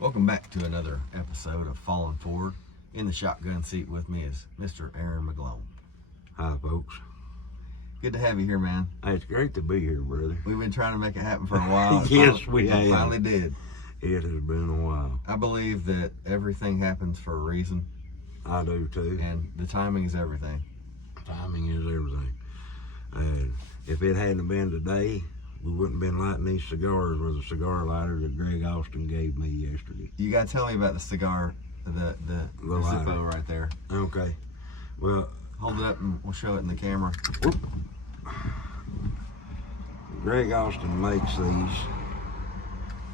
Welcome back to another episode of Falling Forward. In the shotgun seat with me is Mr. Aaron McGlone. Hi, folks. Good to have you here, man. Hey, it's great to be here, brother. We've been trying to make it happen for a while. Yes, we have. Finally did. It has been a while. I believe that everything happens for a reason. I do, too. And the timing is everything. Timing is everything. If it hadn't been today, we wouldn't have been lighting these cigars with a cigar lighter that Greg Austin gave me yesterday. You got to tell me about the cigar, the Zippo right there. Okay. Well, hold it up and we'll show it in the camera. Whoop. Greg Austin makes these,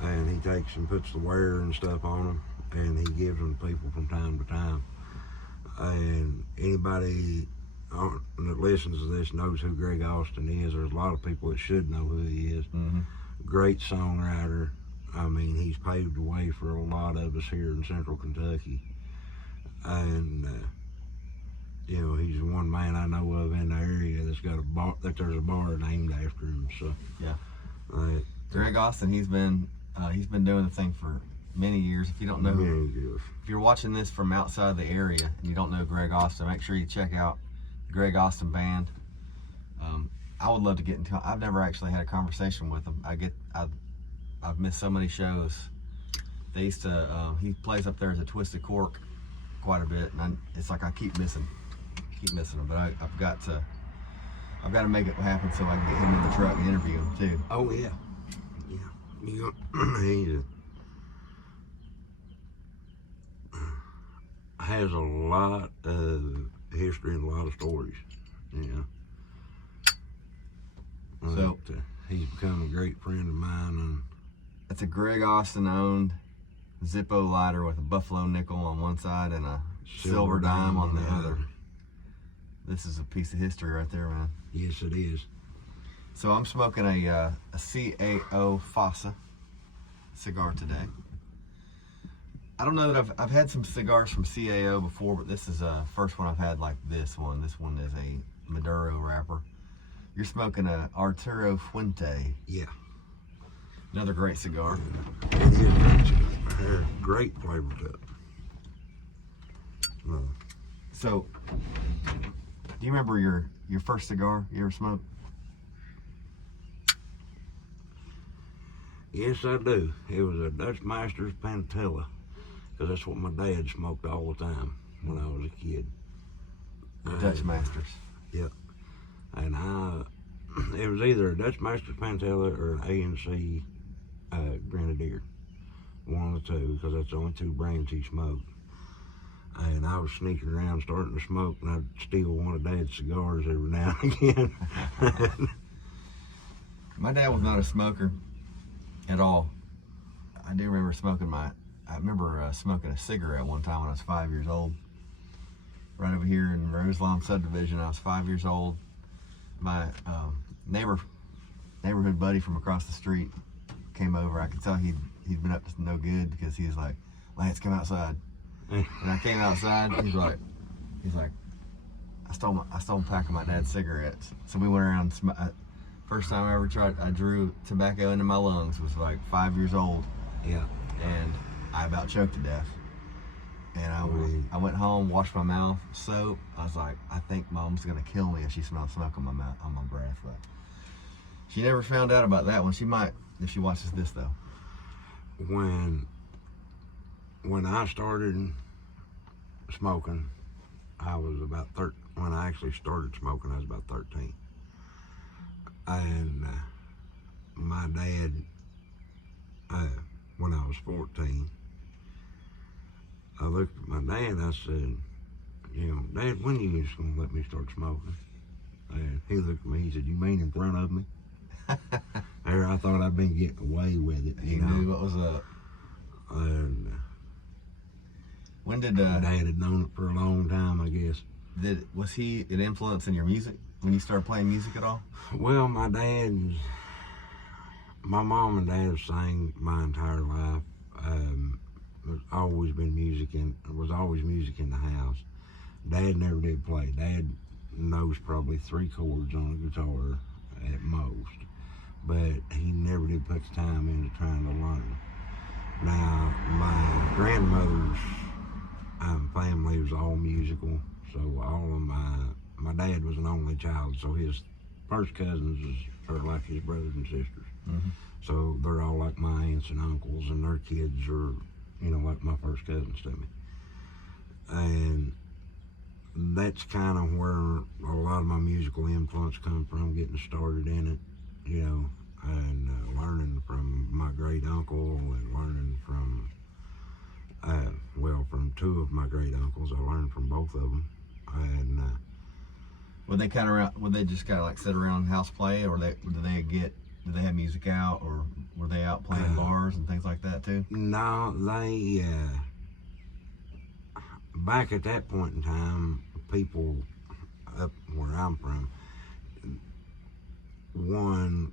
and he takes and puts the wear and stuff on them, and he gives them to people from time to time. And anybody that listens to this knows who Greg Austin is. There's a lot of people that should know who he is. Mm-hmm. Great Songwriter. I mean, he's paved the way for a lot of us here in Central Kentucky. And, you know, he's the one man I know of in the area that's got a bar, that there's a bar named after him. So, yeah. Greg Austin, he's been doing the thing for many years. If you don't know, if you're watching this from outside the area and you don't know Greg Austin, make sure you check out Greg Austin Band. I would love to get into. I've never actually had a conversation with him. I've missed so many shows. They used to. He plays up there as a Twisted Cork quite a bit, and it's like I keep missing him. But I've got to make it happen so I can get him in the truck and interview him too. Oh yeah, he has a lot of history and a lot of stories. Yeah. So he's become a great friend of mine, and it's a Greg Austin owned Zippo lighter with a buffalo nickel on one side and a silver dime on the other. This is a piece of history right there, man. Yes, it is. So I'm smoking a CAO Fossa cigar today. I don't know that I've had some cigars from CAO before, but this is the first one I've had like this one. This one is a Maduro wrapper. You're smoking a Arturo Fuente. Yeah. Another great cigar. It is great cigar. Great flavor to it. So, do you remember your first cigar you ever smoked? Yes, I do. It was a Dutch Masters Pantella, because that's what my dad smoked all the time when I was a kid. Dutch Masters. Yep. And it was either a Dutch Masters Pantella or an ANC Grenadier. One of the two, because that's the only two brands he smoked. And I was sneaking around starting to smoke, and I'd steal one of Dad's cigars every now and again. My dad was not a smoker at all. I do remember smoking smoking a cigarette one time when I was 5 years old. Right over here in Roselawn subdivision, I was 5 years old. My neighborhood buddy from across the street came over. I could tell he'd been up to no good, because he was like, "Lance, come outside." And I came outside. He's like, I stole a pack of my dad's cigarettes. So we went around. First time I ever I drew tobacco into my lungs was like 5 years old. Yeah. And I about choked to death. And I went home, washed my mouth, soap. I was like, I think Mom's gonna kill me if she smells smoke on my mouth, on my breath. But she never found out about that one. She might if she watches this though. When I started smoking, I was about 13. When I actually started smoking, I was about 13. And my dad, when I was 14, I looked at my dad and I said, you know, "Dad, when are you just gonna let me start smoking?" And he looked at me, he said, "You mean in front of me?" There, I thought I'd been getting away with it. He knew what was up. And when did Dad had known it for a long time, I guess. Was he an influence in your music when you started playing music at all? Well, my mom and dad sang my entire life. There's always been music was always music in the house. Dad never did play. Dad knows probably 3 chords on a guitar at most, but he never did put the time into trying to learn. Now, my grandmother's family was all musical. So all of my dad was an only child, so his first cousins are like his brothers and sisters. Mm-hmm. So they're all like my aunts and uncles, and their kids are, like my first cousins to me. And that's kind of where a lot of my musical influence come from, getting started in it, and learning from my great uncle and learning from, from two of my great uncles. I learned from both of them. And would they just kind of like sit around house play, or did they have music out, or were they out playing bars and things like that too? No, they back at that point in time, people up where I'm from,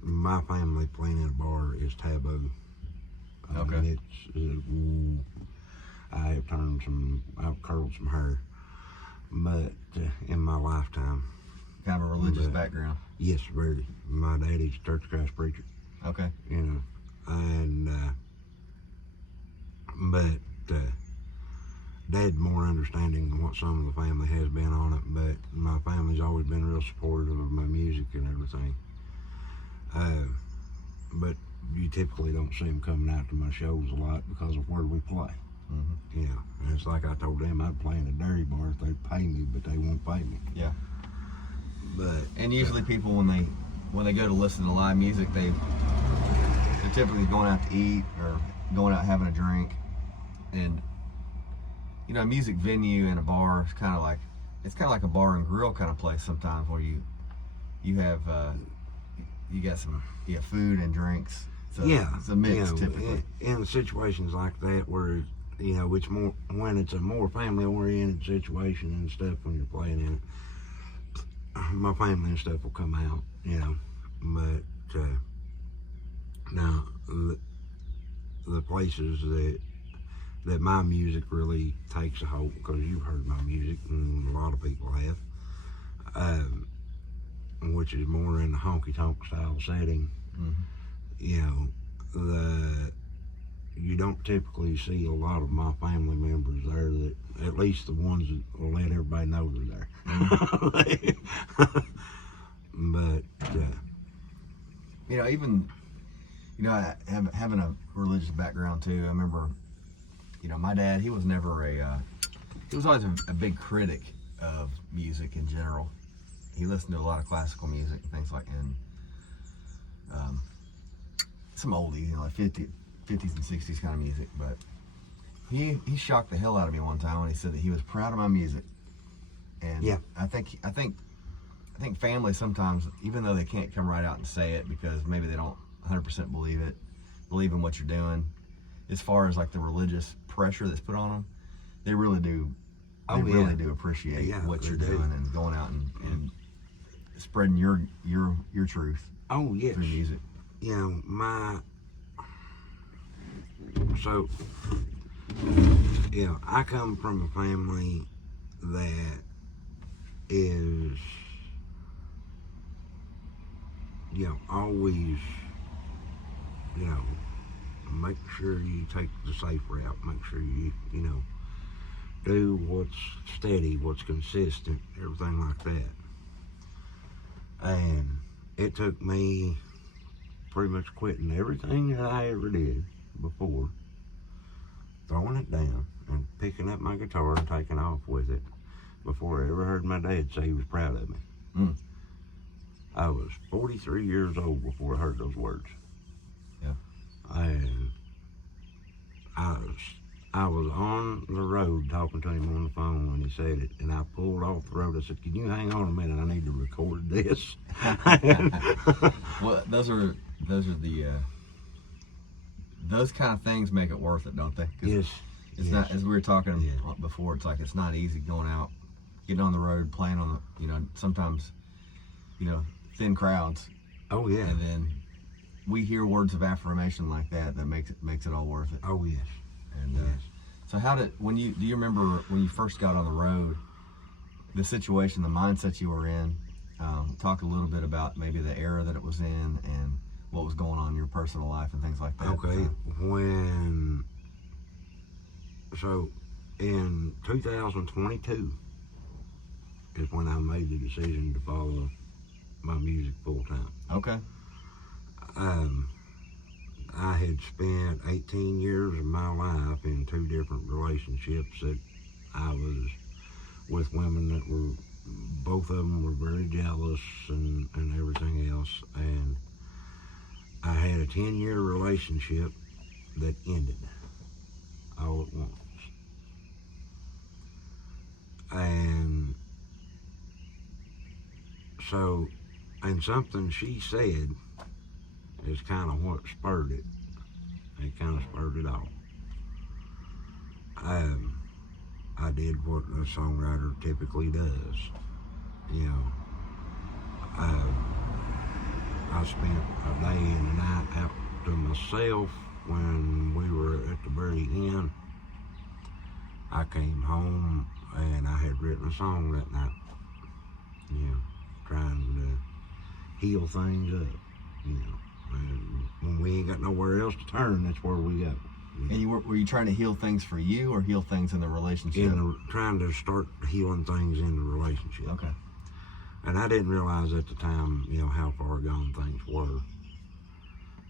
my family playing in a bar is taboo. Okay. I've curled some hair, but in my lifetime. Kind of a religious background. Yes, very. My daddy's a Church of Christ preacher. Okay. And but Dad's more understanding than what some of the family has been on it. But my family's always been real supportive of my music and everything. But you typically don't see them coming out to my shows a lot because of where we play. Mm-hmm. And it's like I told them, I'd play in a dairy bar if they'd pay me, but they won't pay me. Yeah. But usually people when they go to listen to live music, they're typically going out to eat or going out having a drink, and a music venue and a bar is kind of like a bar and grill kind of place sometimes, where you have food and drinks. So it's a mix typically. In situations like that where it's more, when it's a more family oriented situation and stuff, when you're playing in it, my family and stuff will come out, but now the places that my music really takes a hold, because you've heard my music and a lot of people have, which is more in the honky-tonk style setting. Mm-hmm. You don't typically see a lot of my family members there, that at least the ones that will let everybody know they're there. Mm-hmm. But even having a religious background too, I remember my dad, he was never he was always a big critic of music in general. He listened to a lot of classical music and things like, and some oldies, like 50s and 60s kind of music. But he shocked the hell out of me one time when he said that he was proud of my music. And I think family sometimes, even though they can't come right out and say it because maybe they don't 100% believe in what you're doing, as far as like the religious pressure that's put on them, they really do. They really do appreciate what you're doing and going out and spreading your truth. Oh yes. Through music. I come from a family that is, always, make sure you take the safe route, make sure you, do what's steady, what's consistent, everything like that. And it took me pretty much quitting everything that I ever did before, throwing it down and picking up my guitar and taking off with it, before I ever heard my dad say he was proud of me. I was 43 years old before I heard those words. Yeah. And I was on the road talking to him on the phone when he said it, and I pulled off the road. I said, "Can you hang on a minute? I need to record this." Well, those are the those kind of things make it worth it, don't they? Yes. It's not, as we were talking before, it's like it's not easy going out, getting on the road, playing on the, sometimes, thin crowds. Oh yeah. And then we hear words of affirmation like that makes it all worth it. Oh yes. And so do you remember when you first got on the road, the situation, the mindset you were in? Talk a little bit about maybe the era that it was in and what was going on in your personal life and things like that. Okay, when So in 2022 is when I made the decision to follow my music full time. Okay. I had spent 18 years of my life in 2 different relationships that I was with women that were, both of them were very jealous and everything else. And I had a 10-year relationship that ended all at once. And so, and something she said is kind of what spurred it. It kind of spurred it all. I did what a songwriter typically does. You know, I spent a day and a night out to myself when we were at the very end. I came home and I had written a song that night. You know, trying to heal things up. You know, and when we ain't got nowhere else to turn, that's where we go. And were you trying to heal things for you or heal things in the relationship? Trying to start healing things in the relationship. Okay. And I didn't realize at the time, you know, how far gone things were.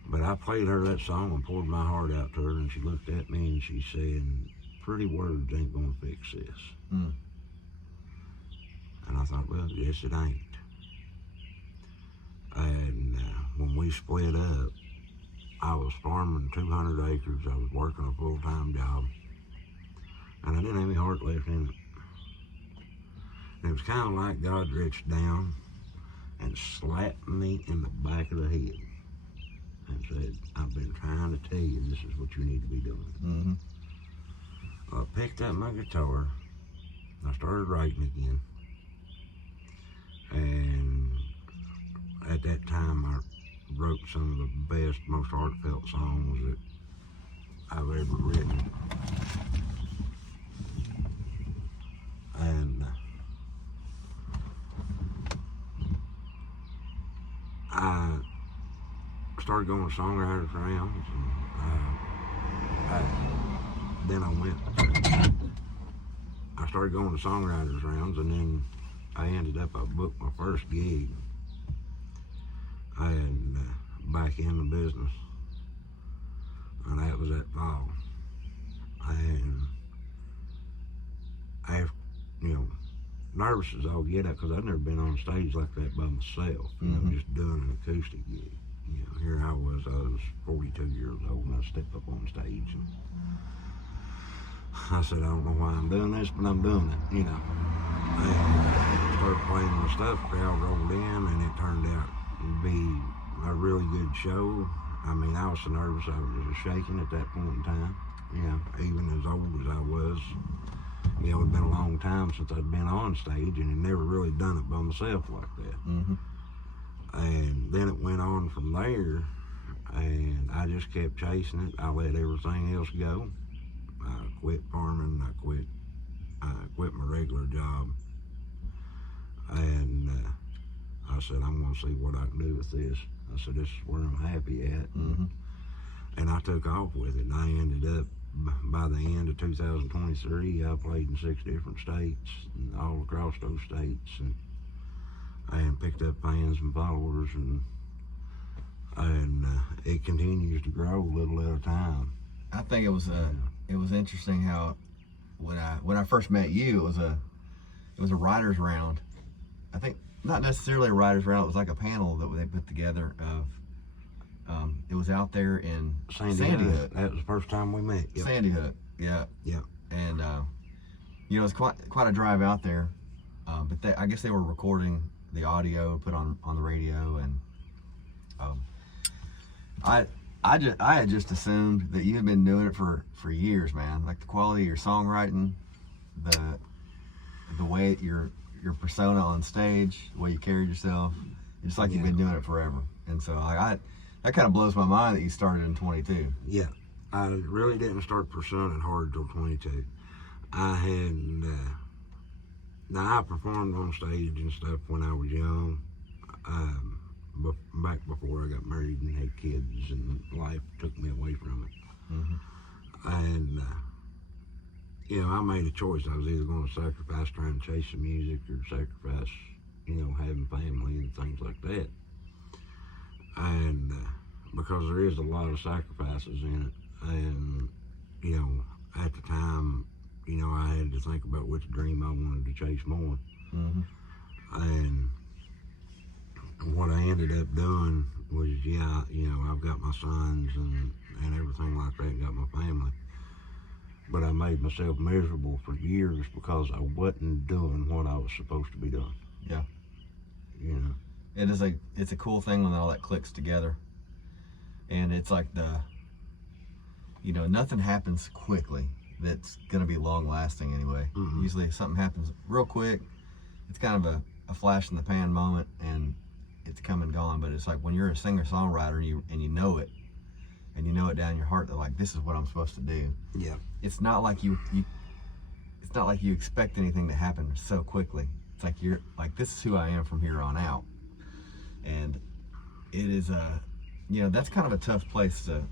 But I played her that song and poured my heart out to her, and she looked at me and she said, "Pretty words ain't gonna fix this." Mm. And I thought, well, yes, it ain't. And when we split up, I was farming 200 acres. I was working a full-time job. And I didn't have any heart left in it. And it was kind of like God reached down and slapped me in the back of the head and said, "I've been trying to tell you this is what you need to be doing." Mm-hmm. I picked up my guitar. I started writing again. And at that time, I wrote some of the best, most heartfelt songs that I've ever written. And I started going to songwriters rounds. I started going to songwriters rounds, and then I booked my first gig. I had back in the business, and that was that fall. And after, you know, nervous as all get out, because I'd never been on stage like that by myself, you know, just doing an acoustic gig. You know, here I was 42 years old, and I stepped up on stage, and I said, "I don't know why I'm doing this, but I'm doing it," you know. And started playing my stuff, crowd rolled in, and it turned out to be a really good show. I mean, I was so nervous I was shaking at that point in time. You know, even as old as I was, you know, it'd been a long time since I'd been on stage, and had never really done it by myself like that. Mm-hmm. And then it went on from there, and I just kept chasing it. I let everything else go. I quit farming. I quit my regular job, and I said, "I'm going to see what I can do with this." I said, "This is where I'm happy at." Mm-hmm. And I took off with it, and I ended up, by the end of 2023, I played in 6 different states, and all across those states, and picked up fans and followers, and it continues to grow a little at a time. I think it was interesting how when I first met you, it was a writers round. I think not necessarily a writers round. It was like a panel that they put together of. It was out there in Sandy Hook. That was the first time we met. Yep. Sandy Hook, yeah. Yeah. And you know, it's quite a drive out there. But I guess they were recording the audio, put on the radio, and I had just assumed that you had been doing it for years, man. Like the quality of your songwriting, the way your persona on stage, the way you carried yourself, it's like you've been doing it forever. And so that kind of blows my mind that you started in 22. Yeah, I really didn't start pursuing it hard until 22. I had now I performed on stage and stuff when I was young, back before I got married and had kids, and life took me away from it. Mm-hmm. And you know, I made a choice. I was either going to sacrifice trying to chase the music or sacrifice, you know, having family and things like that. And because there is a lot of sacrifices in it. And, you know, at the time, you know, I had to think about which dream I wanted to chase more. Mm-hmm. And what I ended up doing was, yeah, you know, I've got my sons and everything like that, and got my family. But I made myself miserable for years because I wasn't doing what I was supposed to be doing. Yeah. You know? It's a cool thing when all that clicks together. And it's like you know, nothing happens quickly that's going to be long lasting anyway. Mm-hmm. Usually if something happens real quick, it's kind of a flash in the pan moment and it's come and gone. But it's like when you're a singer-songwriter and you know it, and you know it down in your heart that like, this is what I'm supposed to do. Yeah. It's not like you expect anything to happen so quickly. It's like you're like, this is who I am from here on out. And it is you know, that's kind of a tough place to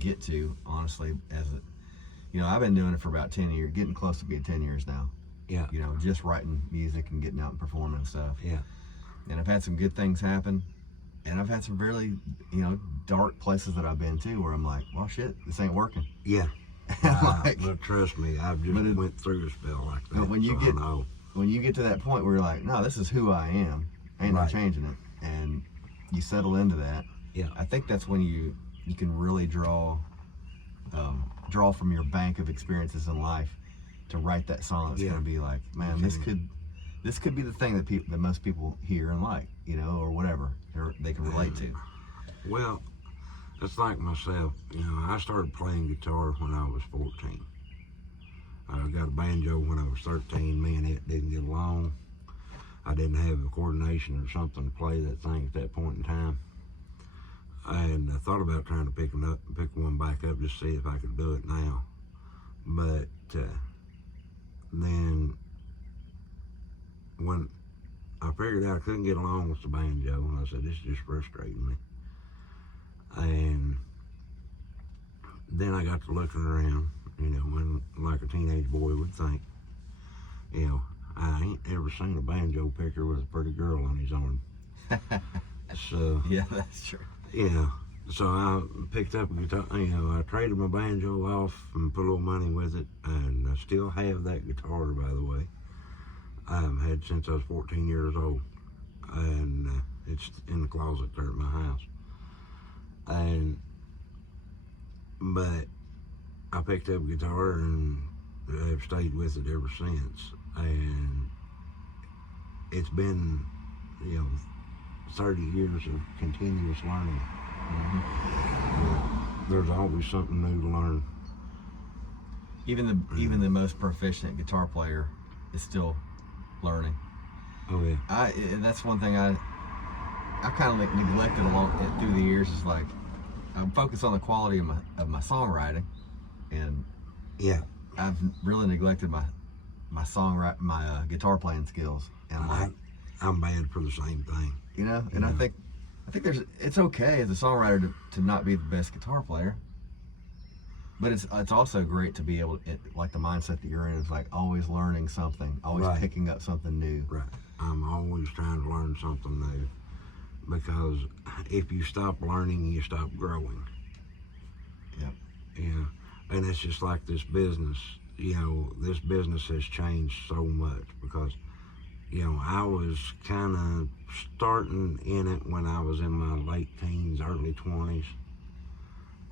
get to, honestly. You know, I've been doing it for about 10 years, getting close to being 10 years now. Yeah. You know, just writing music and getting out and performing and stuff. Yeah. And I've had some good things happen, and I've had some really, you know, dark places that I've been to where I'm like, well, shit, this ain't working. Yeah. Like, but trust me, I've just went through a spell like that. But when you get to that point where you're like, no, this is who I am, ain't no changing it, and you settle into that. Yeah. I think that's when you can really draw from your bank of experiences in life to write that song that's going to be like, man, this could be the thing that most people hear and like, you know, or whatever they can relate to. Well, it's like myself, you know, I started playing guitar when I was 14. I got a banjo when I was 13. Me and it didn't get along. I didn't have the coordination or something to play that thing at that point in time. And I thought about trying to pick one back up just to see if I could do it now. But then when I figured out I couldn't get along with the banjo, and I said, this is just frustrating me. And then I got to looking around, you know, when like a teenage boy would think, you know, I ain't ever seen a banjo picker with a pretty girl on his arm. So yeah, that's true. Yeah, so I picked up a guitar, you know, I traded my banjo off and put a little money with it, and I still have that guitar, by the way. I've had since I was 14 years old, and it's in the closet there at my house. But I picked up a guitar and I've stayed with it ever since, and it's been, you know, 30 years of continuous learning. Mm-hmm. There's always something new to learn. Even the most proficient guitar player is still learning. Oh yeah. That's one thing I kind of like neglected through the years. Is like I'm focused on the quality of my songwriting, and yeah, I've really neglected my guitar playing skills. And I'm bad for the same thing. You know, and I think it's okay as a songwriter to not be the best guitar player, but it's also great to be able to, like the mindset that you're in is like always learning something, always picking up something new. Right. I'm always trying to learn something new, because if you stop learning, you stop growing. Yeah. Yeah. And it's just like this business. You know, this business has changed so much because, you know, I was kind of starting in it when I was in my late teens, early 20s,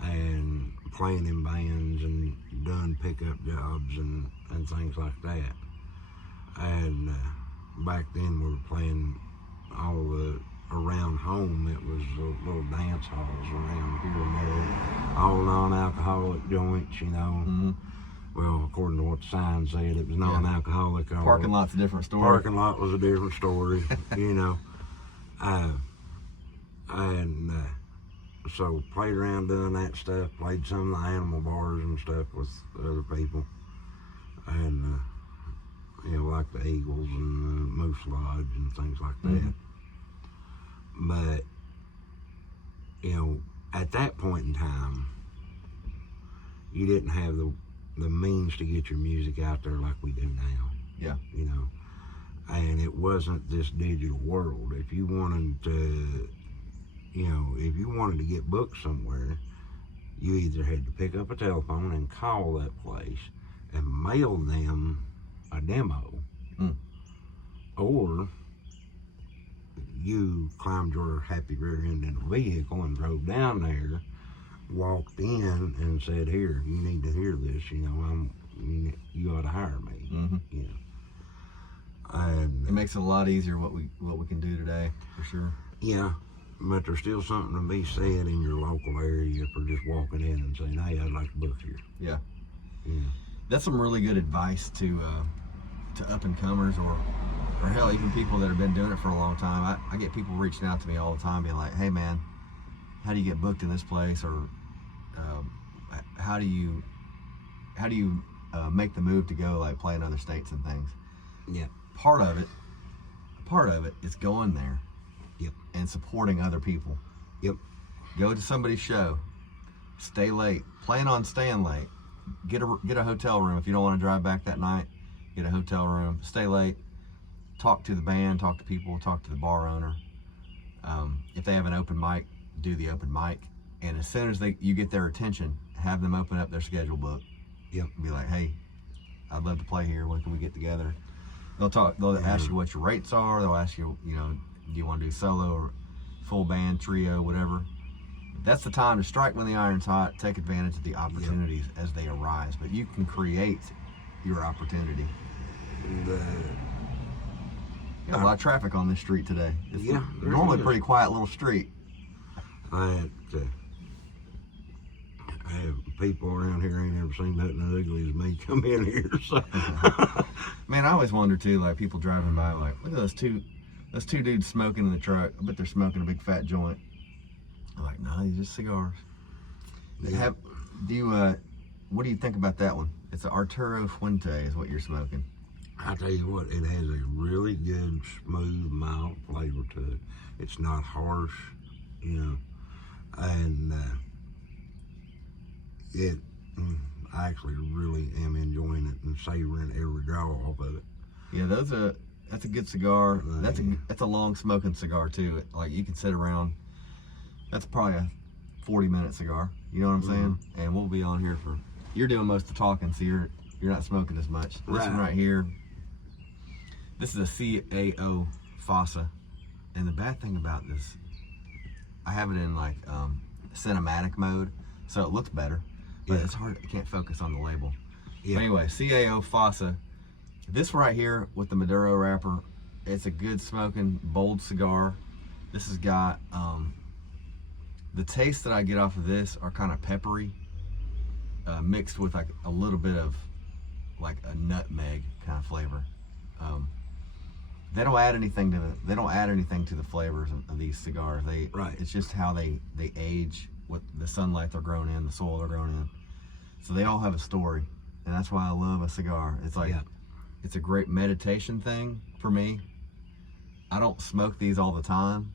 and playing in bands and doing pickup jobs and things like that. And back then we were playing around home. It was little dance halls around here and there, all non-alcoholic joints, you know. Mm-hmm. Well, according to what the sign said, it was non-alcoholic. Parking lot's a different story. Parking lot was a different story, you know. So played around doing that stuff, played some of the animal bars and stuff with other people. And, you know, like the Eagles and Moose Lodge and things like that. Mm-hmm. But, you know, at that point in time, you didn't have the means to get your music out there like we do now. Yeah. You know, and it wasn't this digital world. If you wanted to, you know, if you wanted to get booked somewhere, you either had to pick up a telephone and call that place and mail them a demo, or you climbed your happy rear end in a vehicle and drove down there, walked in and said, "Here, you need to hear this. You know, you ought to hire me." You know, and it makes it a lot easier what we can do today, for sure. Yeah, but there's still something to be said in your local area for just walking in and saying, "Hey, I'd like to book here." Yeah. Yeah. That's some really good advice to up and comers, or hell, even people that have been doing it for a long time. I get people reaching out to me all the time, being like, "Hey, man, how do you get booked in this place?" Or how do you make the move to go like play in other states and things? Yeah. Part of it is going there. Yep. And supporting other people. Yep. Go to somebody's show. Stay late. Plan on staying late. Get a hotel room if you don't want to drive back that night. Get a hotel room. Stay late. Talk to the band. Talk to people. Talk to the bar owner. If they have an open mic, do the open mic. And as soon as you get their attention, have them open up their schedule book. Yep. Be like, "Hey, I'd love to play here. When can we get together?" They'll ask you what your rates are. They'll ask you, you know, do you want to do solo or full band, trio, whatever. That's the time to strike when the iron's hot. Take advantage of the opportunities as they arise. But you can create your opportunity. Got a lot of traffic on this street today. It's normally a pretty quiet little street. I have people around here ain't ever seen nothing as ugly as me come in here. So, man, I always wonder too, like people driving by, like, look at those two dudes smoking in the truck. I bet they're smoking a big fat joint. I'm like, no, these are just cigars. yeah. What do you think about that one? It's an Arturo Fuente is what you're smoking. I tell you what, it has a really good, smooth, mild flavor to it. It's not harsh, you know, and I actually really am enjoying it and savoring every draw off of it. Yeah, that's a good cigar. That's a long smoking cigar too. Like you can sit around. That's probably a 40-minute cigar. You know what I'm saying? And we'll be on here for. You're doing most of the talking, so you're not smoking as much. This one right here. This is a CAO Fossa, and the bad thing about this, I have it in like cinematic mode, so it looks better, but it's hard. I can't focus on the label. Yeah. But anyway, CAO Fossa. This right here with the Maduro wrapper, it's a good smoking, bold cigar. This has got the taste that I get off of this are kind of peppery, mixed with like a little bit of like a nutmeg kind of flavor. They don't add anything to the flavors of these cigars. It's just how they age, what the sunlight they're grown in, the soil they're grown in. So they all have a story, and that's why I love a cigar. It's like it's a great meditation thing for me. I don't smoke these all the time.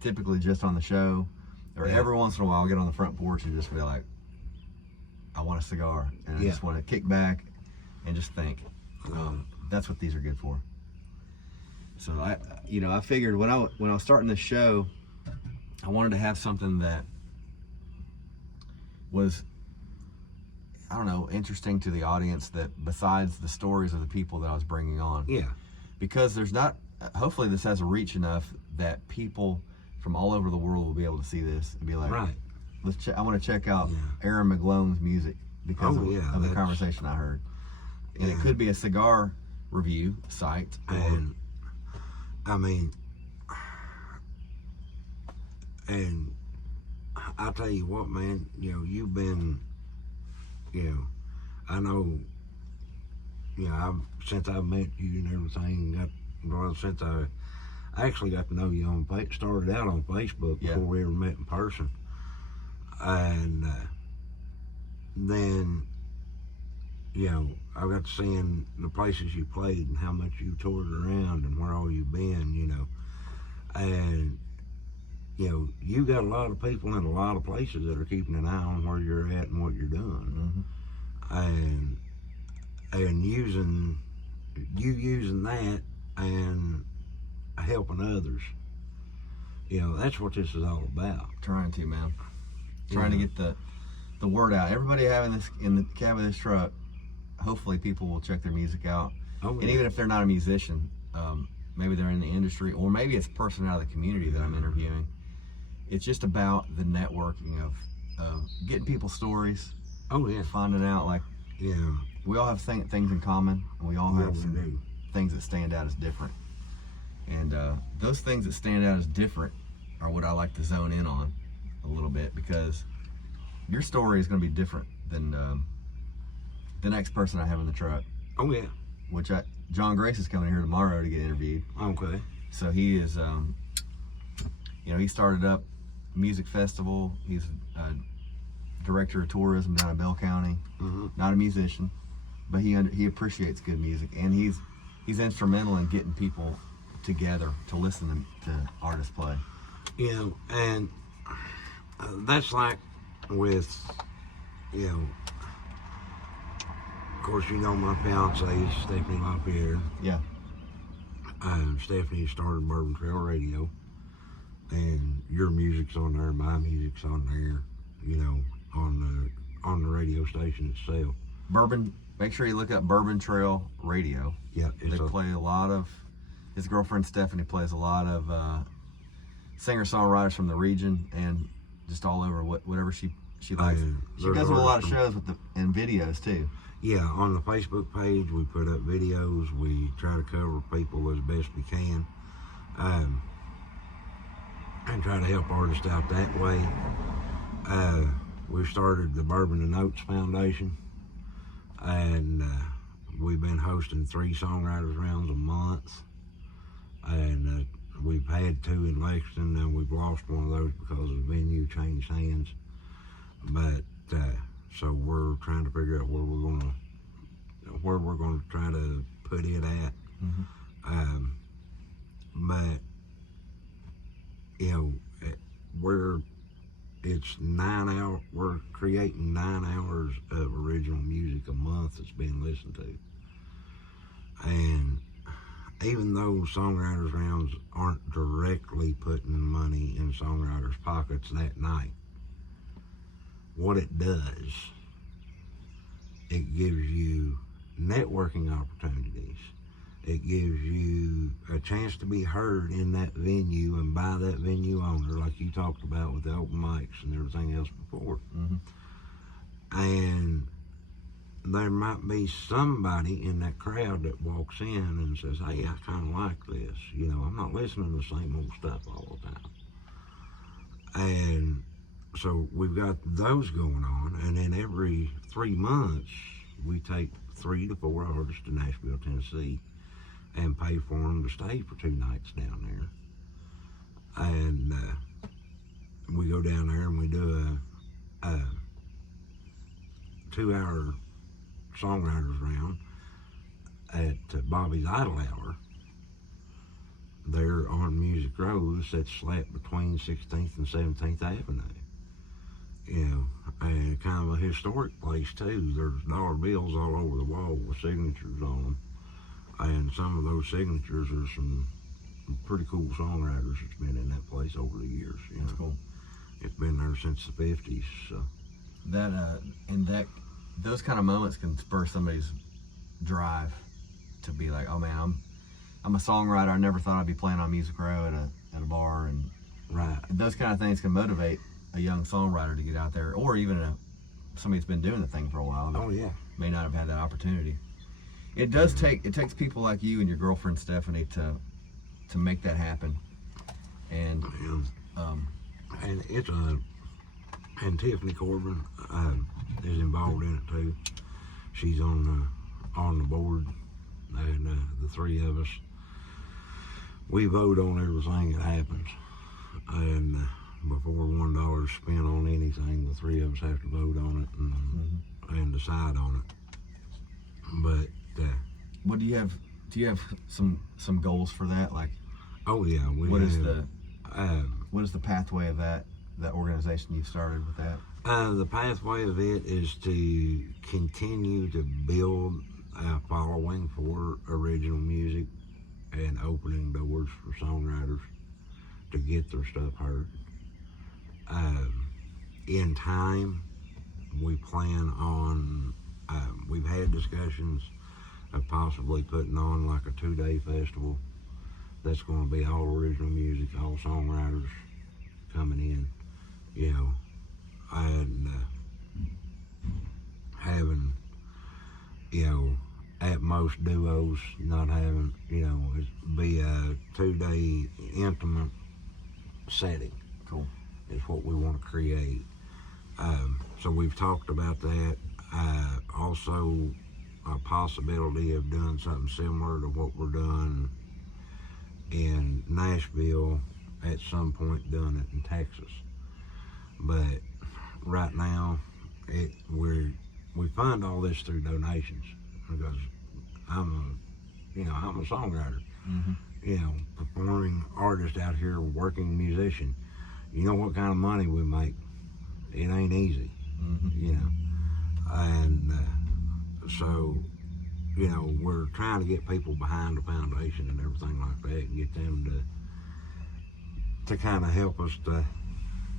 Typically just on the show, or every once in a while I'll get on the front porch and just feel like I want a cigar, and I just want to kick back and just think. That's what these are good for. So I figured when I was starting this show, I wanted to have something that was, I don't know, interesting to the audience, that besides the stories of the people that I was bringing on. Yeah. Because there's not, hopefully this has a reach enough that people from all over the world will be able to see this and be like, I want to check out Aaron McGlone's music because of the conversation I heard. And it could be a cigar review site. And I mean, and I'll tell you what, man, you've been, I know, since I've met you and everything, since I actually got to know you started out on Facebook before we ever met in person. And then, I got to seeing the places you played and how much you toured around and where all you've been, and you know, you got a lot of people in a lot of places that are keeping an eye on where you're at and what you're doing, and using that and helping others. You know, that's what this is all about. Trying to, man. Trying to get the word out. Everybody having this in the cab of this truck, hopefully people will check their music out. And even if they're not a musician, maybe they're in the industry, or maybe it's a person out of the community that I'm interviewing. It's just about the networking of getting people's stories. Finding out, like, we all have things in common, and we all have some things that stand out as different. And those things that stand out as different are what I like to zone in on a little bit, because your story is going to be different than the next person I have in the truck. Which John Grace is coming here tomorrow to get interviewed. So he is, you know, he started up a music festival. He's a director of tourism down in Bell County. Not a musician, but he appreciates good music, and he's instrumental in getting people together to listen to artists play. You know, and that's like with, you know, of course, you know, my fiance is Stephanie LaPierre. Stephanie started Bourbon Trail Radio, and your music's on there, my music's on there, you know, on the radio station itself. Make sure you look up Bourbon Trail Radio. They play a lot of, his girlfriend Stephanie plays a lot of singer-songwriters from the region and just all over whatever she likes. She does a lot of shows and videos too. On the Facebook page we put up videos. We try to cover people as best we can, and try to help artists out that way. We've started the Bourbon and Notes Foundation, and we've been hosting 3 songwriters rounds a month, and we've had 2 in Lexington, and we've lost one of those because the venue changed hands. But so we're trying to figure out where we're gonna try to put it at. But you know, it's 9 hours. We're creating 9 hours of original music a month that's being listened to, and even though songwriters rounds aren't directly putting money in songwriters' pockets that night, what it does, it gives you networking opportunities. It gives you a chance to be heard in that venue and by that venue owner, like you talked about with the open mics and everything else before. And there might be somebody in that crowd that walks in and says, hey, I kind of like this. You know, I'm not listening to the same old stuff all the time. And so we've got those going on, and then every 3 months we take 3 to 4 artists to Nashville, Tennessee, and pay for them to stay for 2 nights down there. And we go down there and we do a 2-hour songwriters round at Bobby's Idle Hour there on Music Road, that's slap between 16th and 17th Avenue. You know, and kind of a historic place too. There's dollar bills all over the wall with signatures on them, and some of those signatures are some pretty cool songwriters that's been in that place over the years. You know? That's cool. It's been there since the 50s. So those kind of moments can spur somebody's drive to be like, oh man, I'm a songwriter. I never thought I'd be playing on Music Row at a bar, and those kind of things can motivate a young songwriter to get out there, or even somebody that's been doing the thing for a while. May not have had that opportunity. It takes people like you and your girlfriend Stephanie to make that happen. And it's and Tiffany Corbin is involved in it too. She's on the board, and the 3 of us, we vote on everything that happens, and before $1 is spent on anything, the 3 of us have to vote on it and decide on it. But what do you have? Do you have some goals for that? Like, what is the what is the pathway of that organization you started with that? The pathway of it is to continue to build a following for original music and opening doors for songwriters to get their stuff heard. In time, we plan on, we've had discussions of possibly putting on like a 2-day festival that's going to be all original music, all songwriters coming in, you know, and having, you know, at most duos, not having, you know, it be a 2-day intimate setting. Cool. Is what we want to create. So we've talked about that. Also, a possibility of doing something similar to what we're doing in Nashville, at some point doing it in Texas. But right now, we fund all this through donations because I'm a songwriter, Mm-hmm. you know, performing artist out here, working musician. You know what kind of money we make? It ain't easy, Mm-hmm. you know. And so, you know, we're trying to get people behind the foundation and everything like that, and get them to kind of help us to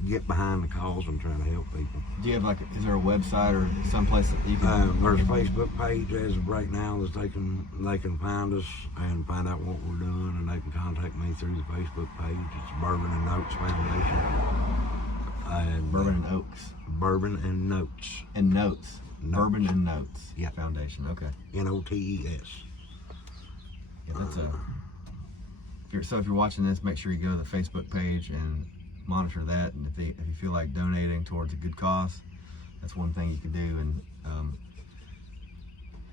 get behind the cause and try to help people. Do you have is there a website or someplace that you can? There's a Facebook page as of right now that they can find us and find out what we're doing, and they can contact me through the Facebook page. It's Bourbon and Notes Foundation. And Bourbon and Oaks. Bourbon and Notes. And Notes. Notes. Bourbon and Notes. Yeah. Foundation. Okay. Notes. Yeah, that's if you're watching this, make sure you go to the Facebook page and monitor that. And if you feel like donating towards a good cause, that's one thing you can do. And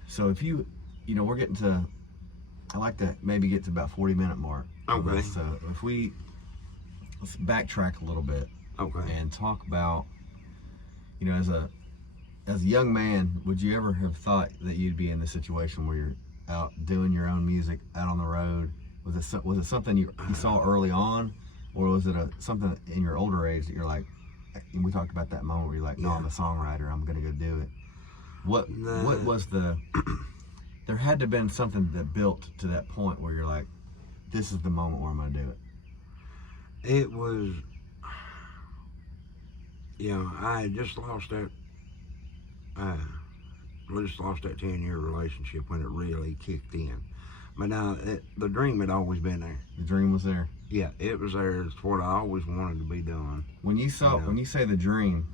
so if we're getting to, I like to maybe get to about 40-minute mark. Okay. So let's backtrack a little bit. Okay. And talk about, you know, as a young man, would you ever have thought that you'd be in the situation where you're out doing your own music out on the road? Was it something you saw early on, or was it something in your older age that you're like, we talked about that moment where you're like, no, I'm a songwriter, I'm gonna go do it. What was there had to have been something that built to that point where you're like, this is the moment where I'm gonna do it? It was, you know, I had just lost that 10-year relationship when it really kicked in. But now, the dream had always been there. The dream was there. Yeah, it was there. It's what I always wanted to be doing. When you say the dream,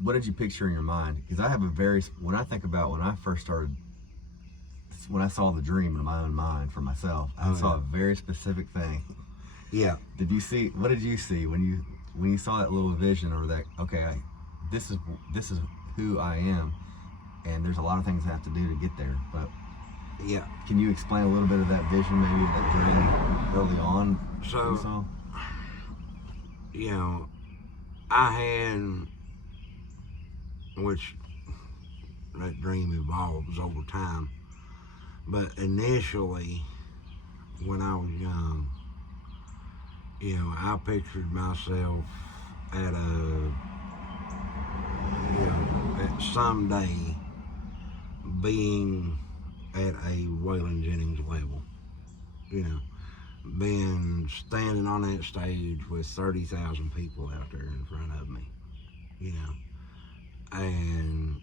what did you picture in your mind? Because I have when I think about when I first started, when I saw the dream in my own mind for myself, I saw a very specific thing. Yeah. What did you see when you saw that little vision, or that, okay, this is who I am, and there's a lot of things I have to do to get there, but yeah. Can you explain a little bit of that vision, maybe that dream early on? So, you know, I had, which that dream evolves over time, but initially, when I was young, you know, I pictured myself at at someday being at a Waylon Jennings level, you know, standing on that stage with 30,000 people out there in front of me, you know, and,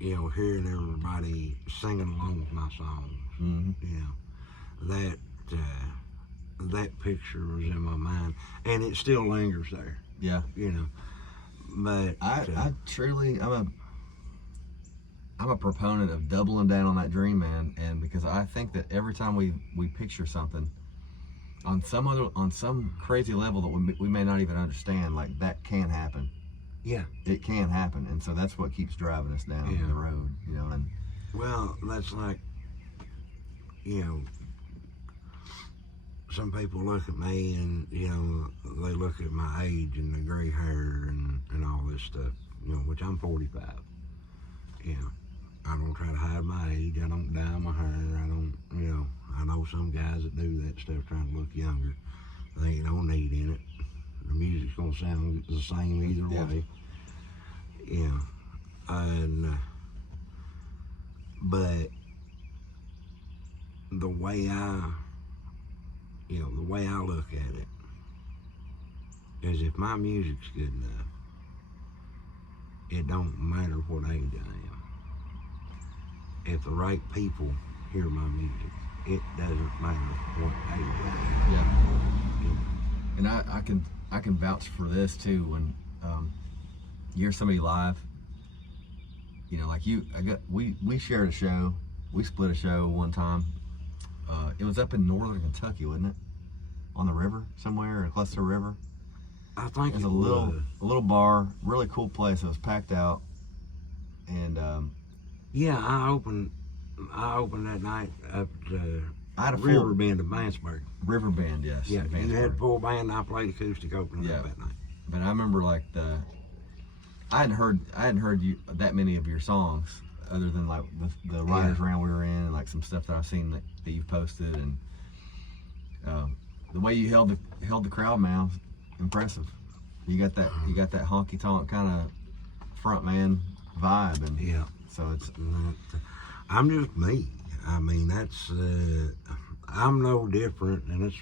you know, hearing everybody singing along with my songs, mm-hmm. you know, that picture was in my mind, and it still lingers there. Yeah. You know, but I'm a proponent of doubling down on that dream, man, and because I think that every time we picture something on some crazy level that we may not even understand, like that can happen. Yeah. It can happen, and so that's what keeps driving us down the road, you know. And well, that's like, you know, some people look at me and, you know, they look at my age and the gray hair and all this stuff, you know, which I'm 45. You know, I don't try to hide my age. I don't dye my hair. I don't, you know, I know some guys that do that stuff trying to look younger. There ain't no need in it. The music's gonna sound the same either way. Yeah. And but the way I look at it is, if my music's good enough, it don't matter what age I am. If the right people hear my music, it doesn't matter what age I am. Yeah. And I can vouch for this too. When you hear somebody live, you know, like we shared a show. We split a show one time. It was up in northern Kentucky, wasn't it? On the river somewhere, across the river. I think it was a little bar, really cool place. It was packed out, and yeah, I opened that night up I had a River Band of Mansburg. River Band, yes. Yeah, you had a full band. I played acoustic opening up that night. But I remember like I hadn't heard that many of your songs, other than like the writers round we were in, and like some stuff that I've seen that you've posted, and the way you held the crowd, man, was impressive. You got that honky tonk kind of front man vibe, and so it's. I'm just me. I mean, that's I'm no different, and it's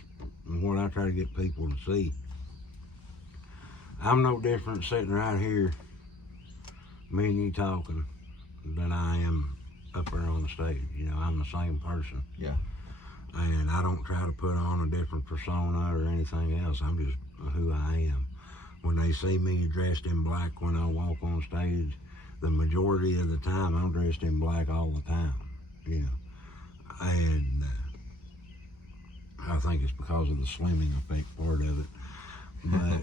what I try to get people to see. I'm no different sitting right here, me and you talking, than I am up there on the stage. You know, I'm the same person. Yeah. And I don't try to put on a different persona or anything else. I'm just who I am. When they see me dressed in black when I walk on stage, the majority of the time I'm dressed in black all the time. You know, and I think it's because of the slimming effect part of it. But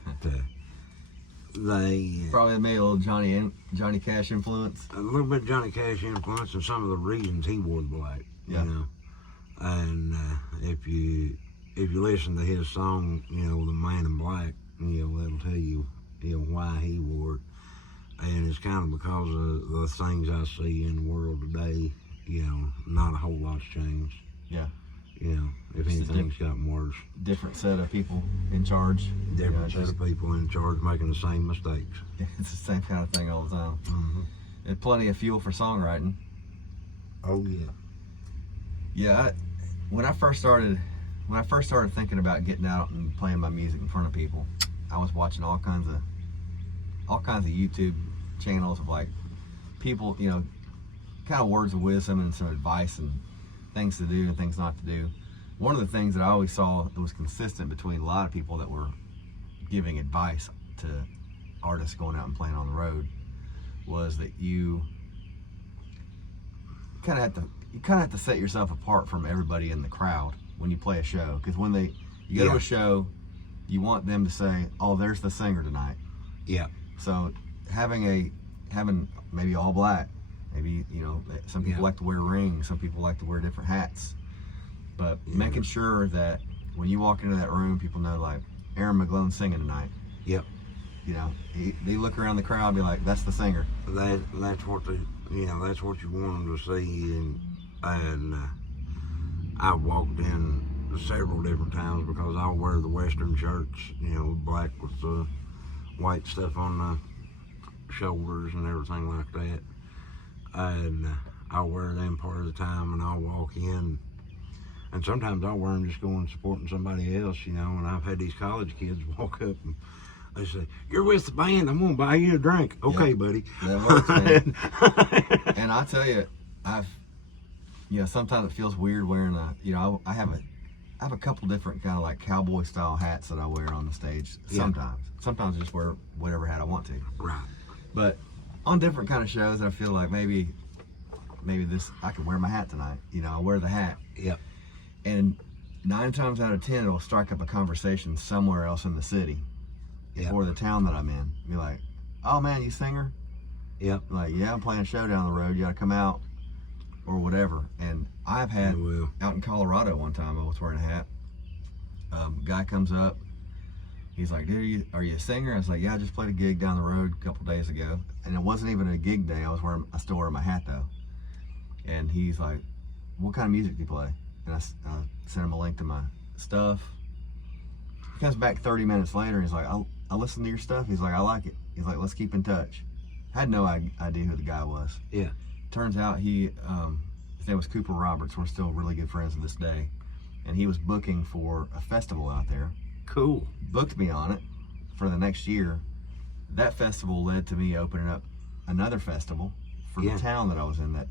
they probably made a little Johnny Cash influence. A little bit Johnny Cash influence, and some of the reasons he wore the black. Yeah. You know, and if you listen to his song, you know, The Man in Black, you know, that'll tell you, you know, why he wore it. And it's kind of because of the things I see in the world today. You know, not a whole lot's changed. Yeah. You know, if anything's gotten worse. Different set of people in charge. Different set of people in charge making the same mistakes. It's the same kind of thing all the time. Mm-hmm. And plenty of fuel for songwriting. Oh yeah. Yeah. When I first started thinking about getting out and playing my music in front of people, I was watching all kinds of YouTube channels of like people, you know, kind of words of wisdom and some advice and things to do and things not to do. One of the things that I always saw that was consistent between a lot of people that were giving advice to artists going out and playing on the road was that you kind of have to set yourself apart from everybody in the crowd when you play a show, because when you go to a show, you want them to say, "Oh, there's the singer tonight." Yeah. So having maybe all black. Maybe, you know, some people like to wear rings, some people like to wear different hats. But making sure that when you walk into that room, people know, like, Aaron McGlone singing tonight. Yep. You know, they look around the crowd and be like, that's the singer. That's what that's what you want them to see. And I walked in several different times because I'll wear the Western shirts, you know, black with the white stuff on the shoulders and everything like that. And I'll wear them part of the time, and I'll walk in, and sometimes I'll wear them just going supporting somebody else, you know. And I've had these college kids walk up and they say, "You're with the band, I'm gonna buy you a drink." Okay, buddy. That works, man. And I tell you, sometimes it feels weird wearing I have a couple different kind of like cowboy style hats that I wear on the stage. Sometimes I just wear whatever hat I want to. Right. But on different kind of shows, I feel like maybe this, I could wear my hat tonight. You know, I wear the hat. Yep. And 9 times out of 10, it'll strike up a conversation somewhere else in the city or the town that I'm in. Be like, "Oh man, you singer?" Yep. Like, "Yeah, I'm playing a show down the road. You gotta come out," or whatever. And I've had out in Colorado one time, I was wearing a hat. Guy comes up. He's like, "Dude, are you a singer?" I was like, "Yeah, I just played a gig down the road a couple days ago." And it wasn't even a gig day. I still wearing my hat though. And he's like, "What kind of music do you play?" And I sent him a link to my stuff. He comes back 30 minutes later. He's like, I listened to your stuff. He's like, I like it. He's like, let's keep in touch. Had no idea who the guy was. Yeah. Turns out his name was Cooper Roberts. We're still really good friends to this day. And he was booking for a festival out there. Cool. Booked me on it for the next year. That festival led to me opening up another festival for the town that I was in.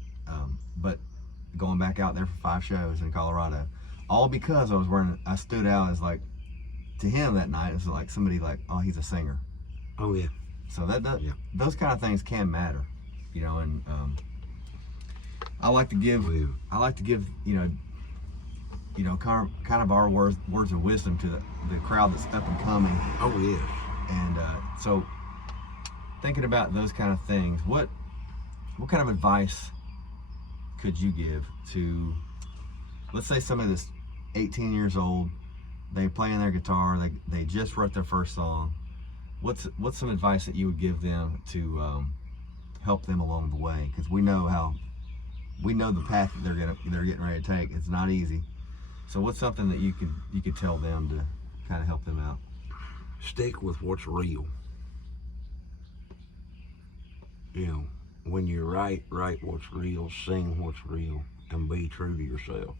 But going back out there for 5 shows in Colorado, all because I stood out as like, to him that night, it was like somebody like, oh, he's a singer. Oh yeah. So those kind of things can matter, you know. And I like to give, you know, kind of our words of wisdom to the crowd that's up and coming. Oh yeah. And so, thinking about those kind of things, what kind of advice could you give to, let's say somebody that's 18 years old, they playing their guitar, they just wrote their first song. What's some advice that you would give them to help them along the way? Because we know the path that they're getting ready to take. It's not easy. So what's something that you could tell them to kind of help them out? Stick with what's real. You know, when you write what's real, sing what's real, and be true to yourself.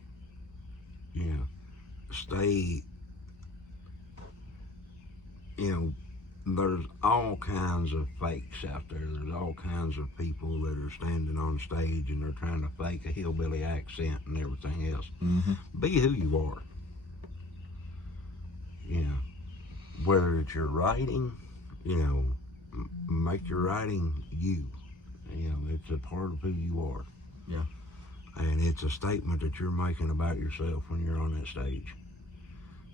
You know, stay, you know, there's all kinds of fakes out there. There's all kinds of people that are standing on stage and they're trying to fake a hillbilly accent and everything else. Mm-hmm. Be who you are. You know, whether it's your writing, you know, make your writing you. You know, it's a part of who you are. Yeah. And it's a statement that you're making about yourself when you're on that stage.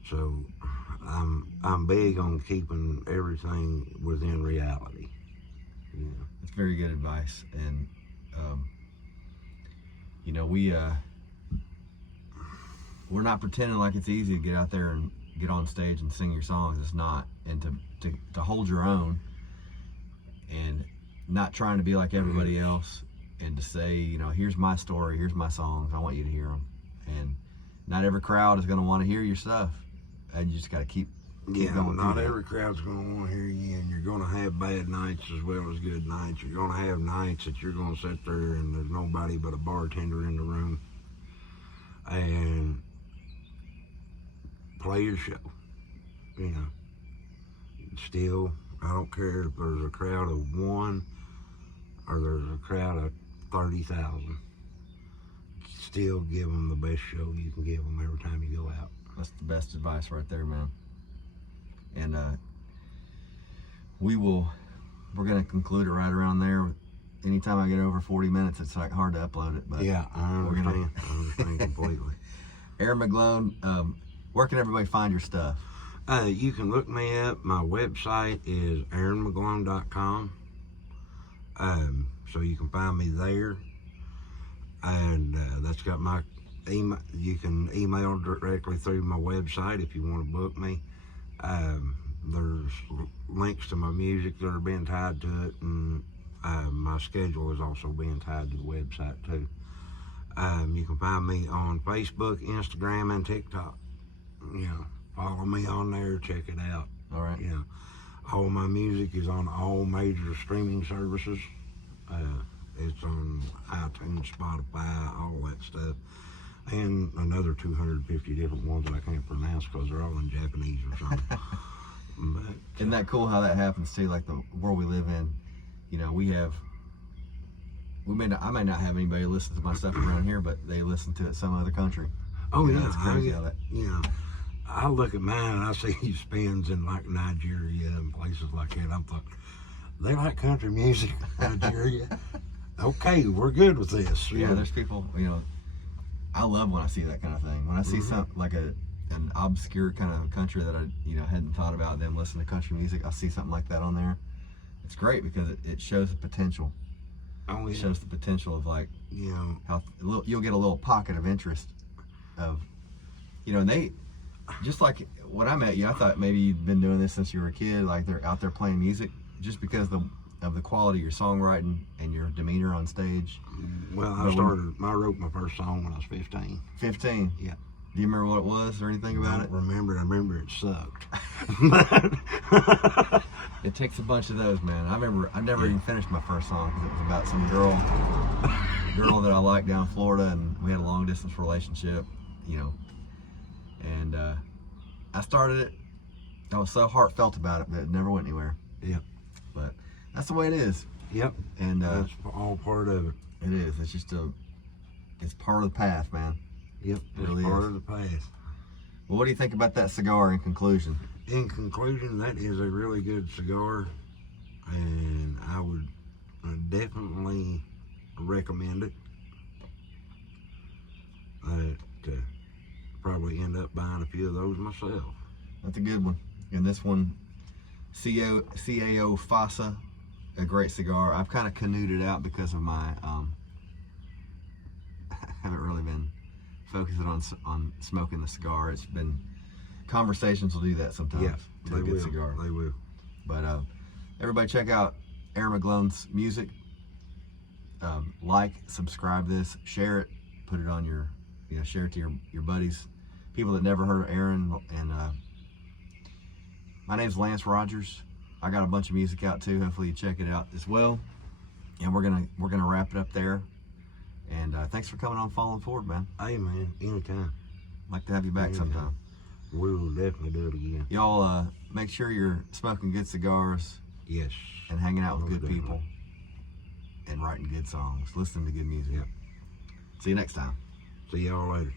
So I'm big on keeping everything within reality. You know. It's very good advice. And you know, we're not pretending like it's easy to get out there and get on stage and sing your songs. It's not. And to hold your own and not trying to be like everybody else, and to say, you know, here's my story, here's my songs, I want you to hear them. And not every crowd is going to want to hear your stuff, and you just got to keep going. Not every crowd's going to want to hear you, and you're going to have bad nights as well as good nights. You're going to have nights that you're going to sit there and there's nobody but a bartender in the room and play your show. You know, still, I don't care if there's a crowd of 1 or there's a crowd of 30,000. Still give them the best show you can give them every time you go out. That's the best advice right there, man. And we're going to conclude it right around there. Anytime I get over 40 minutes, it's like hard to upload it. But yeah, I understand. I understand completely. Aaron McGlone, where can everybody find your stuff? You can look me up. My website is aaronmcglone.com. So you can find me there. And that's got my email. You can email directly through my website if you want to book me. There's links to my music that are being tied to it, and my schedule is also being tied to the website too. You can find me on Facebook, Instagram, and TikTok. You know, follow me on there, check it out. All right. You know, all my music is on all major streaming services. It's on iTunes, Spotify, all that stuff, and another 250 different ones that I can't pronounce because they're all in Japanese or something. But, isn't that cool how that happens too? Like the world we live in, you know, I may not have anybody listen to my stuff around here, but they listen to it some other country. oh You know, yeah, it's crazy how that. you know, I look at mine and I see these spins in like Nigeria and places like that. I'm thinking, they like country music in Nigeria. Okay, we're good with this. Yeah, there's people, you know, I love when I see that kind of thing. When I see something like an obscure kind of country that I, you know, hadn't thought about them listening to country music, I see something like that on there. It's great because it shows the potential. Oh, yeah. It shows the potential of, like, You know, how you'll get a little pocket of interest of, you know, and they, just like when I met you, I thought maybe you'd been doing this since you were a kid, like they're out there playing music, just because of the quality of your songwriting and your demeanor on stage. well, I wrote my first song when I was 15. 15. Yeah. Do you remember what it was or anything about it? I remember it sucked. It takes a bunch of those, man. I never even finished my first song because it was about some girl that I liked down in Florida, and we had a long distance relationship, you know. And I started it. I was so heartfelt about it, but it never went anywhere. Yep. But that's the way it is. Yep. And that's all part of it. It is. It's just it's part of the path, man. Yep. It's really part of the path. Well, what do you think about that cigar in conclusion? In conclusion, that is a really good cigar, and I would definitely recommend it. To probably end up buying a few of those myself. That's a good one. And this one, CAO Fasa, a great cigar. I've kind of canoed it out because of my, I haven't really been focusing on smoking the cigar. It's been, conversations will do that sometimes. Yeah, to a good cigar. They will. But everybody check out Aaron McGlone's music. Like, subscribe this, share it, put it on your, share it to your buddies, people that never heard of Aaron. And my name's Lance Rogers. I got a bunch of music out too. Hopefully you check it out as well. And we're gonna wrap it up there. And thanks for coming on Falling Forward, man. Hey, man, anytime. Like to have you back sometime. We will definitely do it again. Y'all make sure you're smoking good cigars. Yes. And hanging out with good people. And writing good songs. Listening to good music. Yep. See you next time. See y'all later.